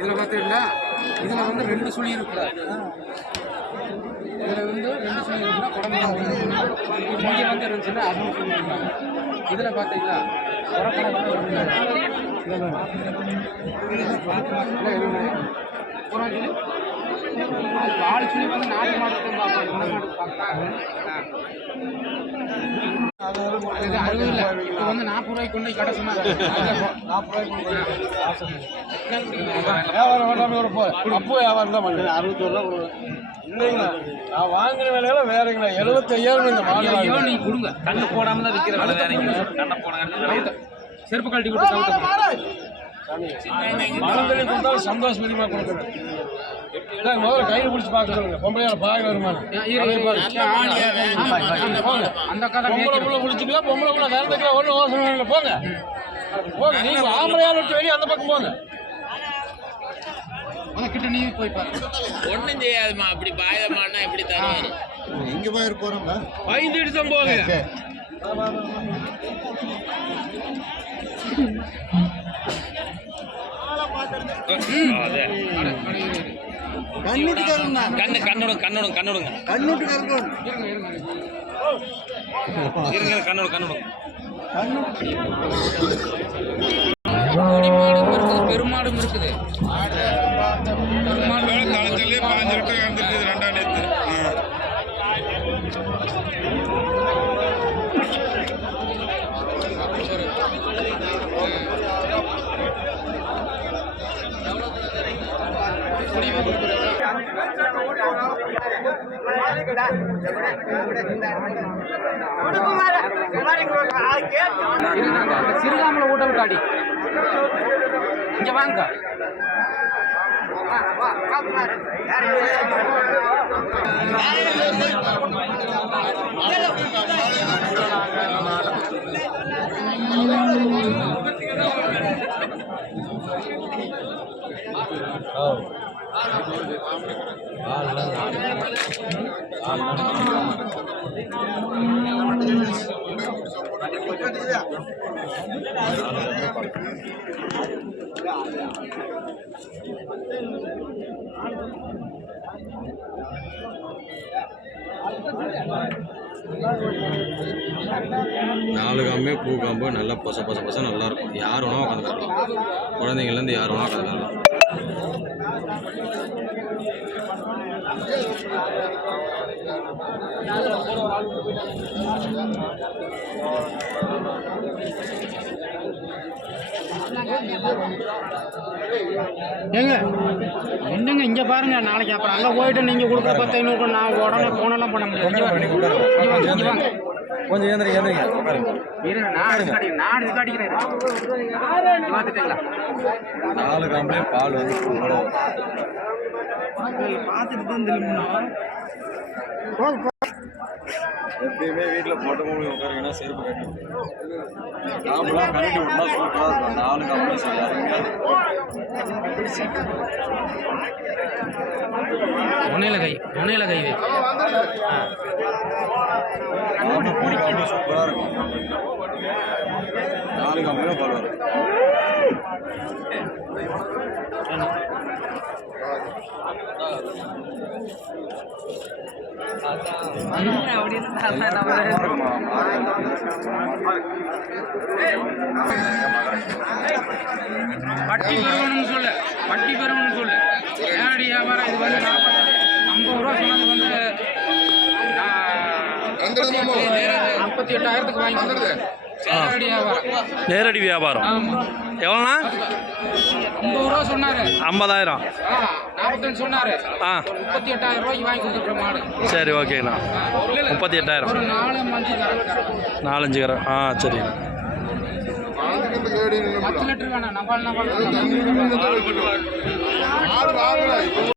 இதில் பார்த்தீங்கன்னா இதில் வந்து 2 சுழி இருக்குல்ல, இதில் வந்து 2 சுழி இருக்குன்னா குடம்பு இங்கே வந்து இருந்துச்சுன்னா அதுவும் சுழி இருக்காங்க. இதில் பார்த்தீங்களா அது 4 சுழி வந்து நாட்டு மாடு பார்ப்பாங்க, பார்ப்பாங்க. இது 60 இல்லை, இப்போ வந்து 40 ரூபாய்க்கு கொண்டு கடை சொன்னாங்க. 40 ரூபாய்க்கு அப்போ வியாபாரம் தான் பண்ணுறேன். 61 ரூபா இல்லைங்களா? நான் வாங்குற விலையில வேறங்களா 75,000 இந்த மாடு நீங்கள் கொடுங்க. கண்ணு போடாமல் தான் விற்கிற விலை வேறங்க. கண்ணை போடாங்க செருப்பு கழட்டி கொடுத்து மனதில் கொடுத்தாலும் சந்தோஷமாக கொடுக்குறேன். முதல்ல கையில் பிடிச்சி பார்க்க சொல்லுங்க. பொம்பளையால பாய் வருமானம் அந்த பொம்பளை பிடிச்சிக்கலாம். பொம்பளை நேரத்துக்கு ஒன்றும் யோசனை இல்லை. போங்க போங்க, நீங்க ஆம்பளையால விட்டு வெளியே அந்த பக்கம் போங்க. கிட்ட நீங்க போய் பாருங்க. ஒன்றும் செய்யாதுமா. அப்படி பாயமானா எப்படி தருவாரு? எங்க போய் போறோம்னா 5 நிமிஷம் போங்க. கண்ணுட்டுக்காரங்க கண்ணோட கண்ணோட கண்ணோடுங்க கண்ணுட்டுக்காரங்க இருங்க கண்ணோட கண்ணோட பெருமாடும் இருக்குது. பெருமாடு தலைச்சலே 5 லிட்டர் வந்துட்டு 2ஆம் நேத்து. சிறுகாமல ஊட்டம் காடி இங்க வாங்க. நாலு காம்பே பூ காம்பு நல்லா பொச பொச பொச நல்லா இருக்கும். யார் வேணா உட்காந்துக்கலாம். குழந்தைங்கள்லேருந்து யார் வேணா உட்காந்துக்கலாம். ஏங்க என்னங்க இங்கே பாருங்க. நாளைக்கு அப்புறம் அங்கே போயிட்டு நீங்கள் கொடுக்குற 10,500 நான் உடனே ஃபோனெல்லாம் பண்ண முடியாது. கொஞ்சம் ஏந்திரிங்க நான் காட்டிக்கிறேன். பார்த்துட்டீங்களா? 4 காம்பளே பால் வந்து பார்த்துட்டு தான் திரும்பணும். எப்பயுமே வீட்டில் போட்ட மூவி உட்காருங்கன்னா செருப்பு கட்டி காம்பெல்லாம் கழட்டி விட்டா சூப்பராக இருக்கும். 4 காம்பும் சரி அருமையாக முனையில கை காம்பு பொடி காம்பு சூப்பராக இருக்கும். 4 காம்புமே பால் வரும். வட்டி பெறுவனும் சொல்லு நேரடி வியாபாரம். இது வந்து 50 ரூபா சொன்னது வந்து 58,000 வாங்கி வந்துருது. நேரடி வியாபாரம் எவ்வளோண்ணா? 50 ரூபா சொன்னாரு. 50,000 45 சொன்னாரு. 38,000 ரூபாய்க்கு வாங்கி கொடுத்துருக்க மாடு. சரி ஓகேண்ணா. 38,000 ஒரு 4-5 கரை. சரி 10 லிட்டர் வேணாம். நம்பால்